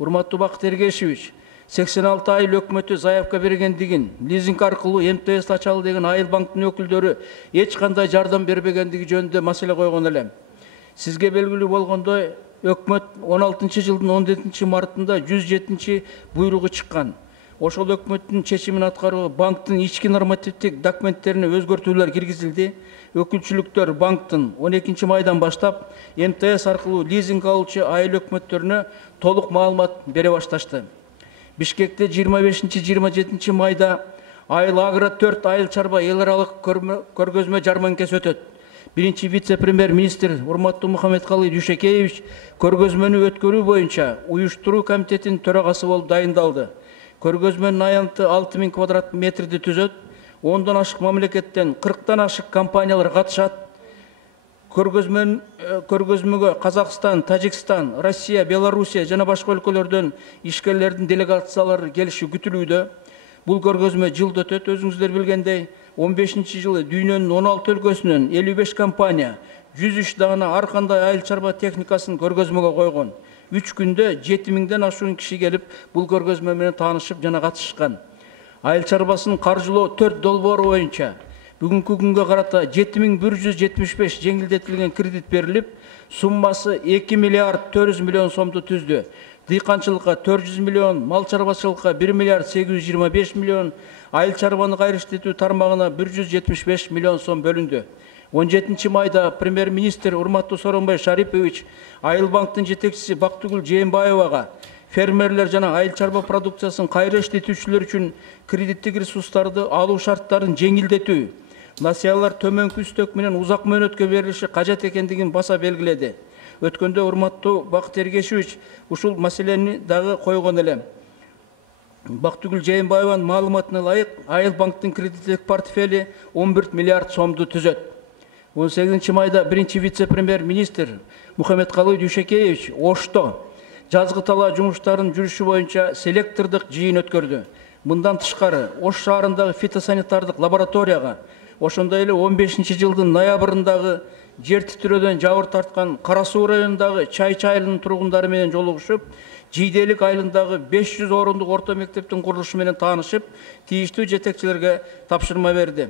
Урматтуу Бакыт Эргешевич, 86 айыл өкмөтү заявка бергендигин, лизинг аркылуу МТС ачалы деген айыл банктын өкүлдөрү эч кандай жардам бербегендиги жөнүндө маселе койгон элем. Сизге белгилүү болгондой, өкмөт 16-жылдын 17-мартында 107 буйругу чыккан. Ошол өкмөттүн чечимин аткарууга банктын ички нормативдик документтерине өзгөртүүлөр киргизилди. Өкүлчүлүктөр банктын 12 майдан баштап МТС аркылуу лизинг алуучу айыл өкмөттөрүнө толук маалымат бере башташты. Бишкекте 25-27 майда Айыл Агро 4 айыл чарба эл аралык көргөзмө жарманкеси өтөт. Биринчи вице-премьер-министр урматтуу Мухаммедкалый Дүйшөкеевич көргөзмөнү өткөрүү боюнча уюштуруу комитетинин төрагасы болуп дайындалды. Көргөзмөнүн аянты 6000 квадрат метрди түзөт. 10-дан ашык мамлекеттен 40-тан ашык компаниялар катышат. Көргөзмөгө Казакстан, Тажикстан, Россия, Белоруссия жана башка өлкөлөрдөн ишкерлердин делегациялары келиши күтүлүүдө. Бул көргөзмө жылда өтөт. Өзүңүздөр билгендей, 15-жылы дүйнөнүн 16 өлкөсүнөн 55 компания 103 дана ар кандай айыл чарба техникасын көргөзмөгө койгон. 3 күндө 7000ден ашуун киши келип, бул көргөзмө менен таанышып жана катышкан. Айыл чарбасын каржылоо 4 долбоору боюнча бүгүнкү күнгө карата 7175 жеңилдетилген кредит берилип, суммасы 2 миллиард 400 миллион сомду түздү. Дыйканчылыкка 400 миллион, мал чарбачылыкка 1 миллиард 825 миллион, айыл чарбаны кайрыштыруу тармагына 175 миллион сом бөлүндү. 17 майда премьер-министр урматтуу Сооронбай Шарипович Айыл банктын жетекчиси Бактыгүл Жээнбаевага фермерлер жана айыл чарба продукциясын кайра иштетүүчүлөр үчүн кредиттик ресурстарды алуу шарттарын жеңилдетүү, насыялар төмөнкү үстөк менен узак мөөнөткө берилиши кажет экендигин баса белгиледи. Өткөндө урматтуу Бакыт Эргешевич ушул маселени дагы койгон элем. Бактыгүл Жээнбаеванын маалыматына ылайык, Айыл банктын кредиттик портфели 11 миллиард сомду түзөт. 18 майда биринчи вице-премьер-министр Мухаммедкалый Дүйшөкеевич Ошто жазгы талаа жумуштарынын жүрүшү боюнча селектордук жыйын өткөрдү. Мындан тышкары Ош шаарындагы фитосанитардык лабораторияга, ошондой эле 15-жылдын ноябрындагы жер титирөөдөн жабыр тарткан Кара Суу районундагы Чайчы айылынын тургундары менен жолугушуп, Жийделик айылындагы 500 орундук орто мектептин курулушу менен таанышып, тийиштүү жетекчилерге тапшырма берди.